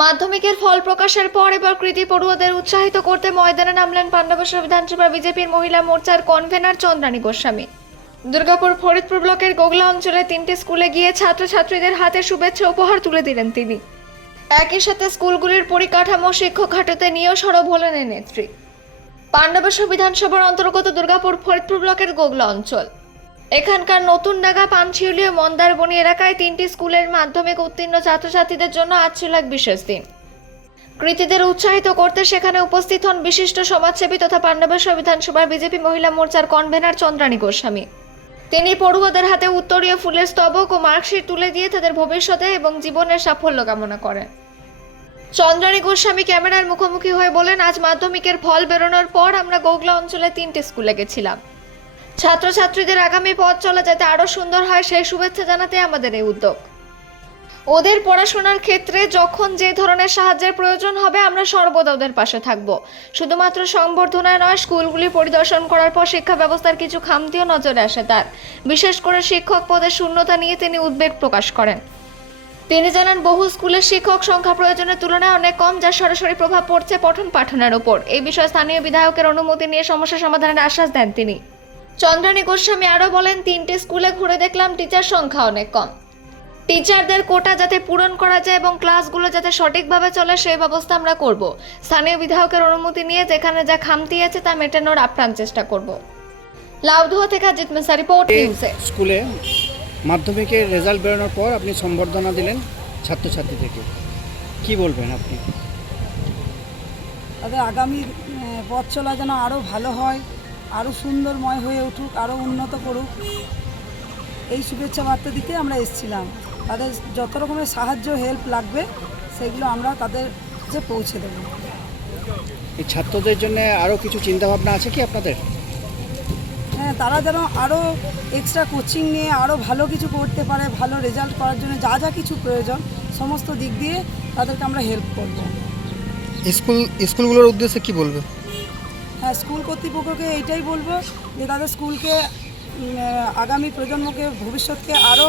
মাধ্যমিকের ফল প্রকাশের পর এবার কৃতি পড়ুয়াদের উৎসাহিত করতে ময়দানে নামলেন পাণ্ডবেশ্বর বিধানসভা বিজেপির মহিলা মোর্চার কনভেনার চন্দ্রানী গোস্বামী। দুর্গাপুর ফরিদপুর ব্লকের গোগলা অঞ্চলে 3টি স্কুলে গিয়ে ছাত্রছাত্রীদের হাতে শুভেচ্ছা উপহার তুলে দিলেন তিনি। একই সাথে স্কুলগুলির পরিকাঠামো শিক্ষক ঘাটতে নিয়েও সরব হলেন এই নেত্রী। পাণ্ডবেশ্বর বিধানসভার অন্তর্গত দুর্গাপুর ফরিদপুর ব্লকের গোগলা অঞ্চল, এখানকার নতুন ডাঙ্গা, পানশিউলি ও মন্দারবনি এলাকায় 3টি স্কুলের মাধ্যমিক উত্তীর্ণ ছাত্রছাত্রীদের জন্য আজ ছিল এক বিশেষ দিন। কৃতীদের উৎসাহিত করতে সেখানে উপস্থিত হন বিশিষ্ট সমাজসেবী তথা পাণ্ডবেশ্বর বিধানসভার বিজেপি মহিলা মোর্চার কনভেনার চন্দ্রানী গোস্বামী। তিনি পড়ুয়াদের হাতে উত্তরীয় ফুলের স্তবক ও মার্কশিট তুলে দিয়ে তাদের ভবিষ্যতে এবং জীবনের সাফল্য কামনা করেন। চন্দ্রানী গোস্বামী ক্যামেরার মুখোমুখি হয়ে বলেন, আজ মাধ্যমিকের ফল বেরোনোর পর আমরা গোগলা অঞ্চলে 3টি স্কুলে গেছিলাম। ছাত্রছাত্রীদের আগামী পথ চলা যাতে আরো সুন্দর হয় সেই শুভেচ্ছা জানাতে আমাদের এই উদ্যোগ। ওদের পড়াশোনার ক্ষেত্রে যখন যে ধরনের সাহায্যের প্রয়োজন হবে আমরা সর্বদা ওদের পাশে থাকব। শুধুমাত্র সংবর্ধনায় নয়, স্কুলগুলি পরিদর্শন করার পর শিক্ষা ব্যবস্থার কিছু খামতিও নজরে আসে তার। বিশেষ করে শিক্ষক পদের শূন্যতা নিয়ে তিনি উদ্বেগ প্রকাশ করেন। তিনি জানান, বহু স্কুলের শিক্ষক সংখ্যা প্রয়োজনের তুলনায় অনেক কম, যার সরাসরি প্রভাব পড়ছে পঠন পাঠনের ওপর। এই বিষয়ে স্থানীয় বিধায়কের অনুমতি নিয়ে সমস্যা সমাধানের আশ্বাস দেন তিনি। চন্দ্রানী গোস্বামী আরও বলেন, 3টে স্কুলে ঘুরে দেখলাম টিচার সংখ্যা অনেক কম। টিচারদের কোটা যাতে পূরণ করা যায় এবং ক্লাসগুলো যাতে সঠিকভাবে চলে সেই ব্যবস্থা আমরা করব। স্থানীয় বিধায়কের অনুমতি নিয়ে যেখানে যা খামতি আছে তা মেটানোর আপ্রাণ চেষ্টা করব। লাউদুয়া থেকে জিত মিসা, রিপোর্ট নিউজে। স্কুলে মাধ্যমিকের রেজাল্ট বেরোনোর পর আপনি সম্বর্ধনা দিলেন ছাত্রছাত্রীদেরকে, কি বলবেন আপনি? তাদের আগামী পথ চলা যেন আরও ভালো হয়, আরও সুন্দরময় হয়ে উঠুক, আরও উন্নত করুক, এই শুভেচ্ছা বার্তা দিতে আমরা এসেছিলাম। তাদের যত রকমের সাহায্য হেল্প লাগবে সেগুলো আমরা তাদের কাছে পৌঁছে দেবো। এই ছাত্রদের জন্য আরও কিছু চিন্তাভাবনা আছে কি আপনাদের? হ্যাঁ, তারা যেন আরও এক্সট্রা কোচিং নিয়ে আরও ভালো কিছু করতে পারে, ভালো রেজাল্ট করার জন্য যা যা কিছু প্রয়োজন সমস্ত দিক দিয়ে তাদেরকে আমরা হেল্প করব। স্কুলগুলোর উদ্দেশ্যে কি বলবে? হ্যাঁ, স্কুল কর্তৃপক্ষকে এইটাই বলবো যে তাদের স্কুলকে আগামী প্রজন্মকে, ভবিষ্যৎকে আরও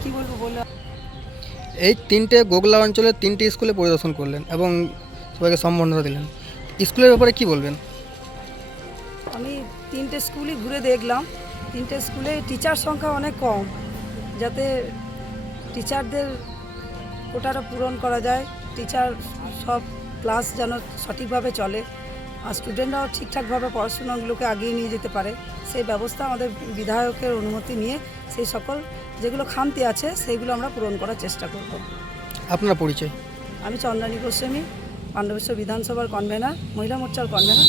কী বলবো বলে। এই 3টে গোগলা অঞ্চলের 3টি স্কুলে পরিদর্শন করলেন এবং সবাইকে সম্বর্ধনা দিলেন। স্কুলের ব্যাপারে কি বলবেন? আমি 3টে স্কুলই ঘুরে দেখলাম। 3টে স্কুলে টিচার সংখ্যা অনেক কম, যাতে টিচারদের কোটাটা পূরণ করা যায়, টিচার সব ক্লাস যেন সঠিকভাবে চলে আর স্টুডেন্টরাও ঠিকঠাকভাবে পড়াশোনাগুলোকে আগিয়ে নিয়ে যেতে পারে, সেই ব্যবস্থা আমাদের বিধায়কের অনুমতি নিয়ে সেই সকল যেগুলো খামতি আছে সেইগুলো আমরা পূরণ করার চেষ্টা করব। আপনার পরিচয়? আমি চন্দ্রানী গোস্বামী, পাণ্ডবেশ্বর বিধানসভার কনভেনার, মহিলা মোর্চার কনভেনার।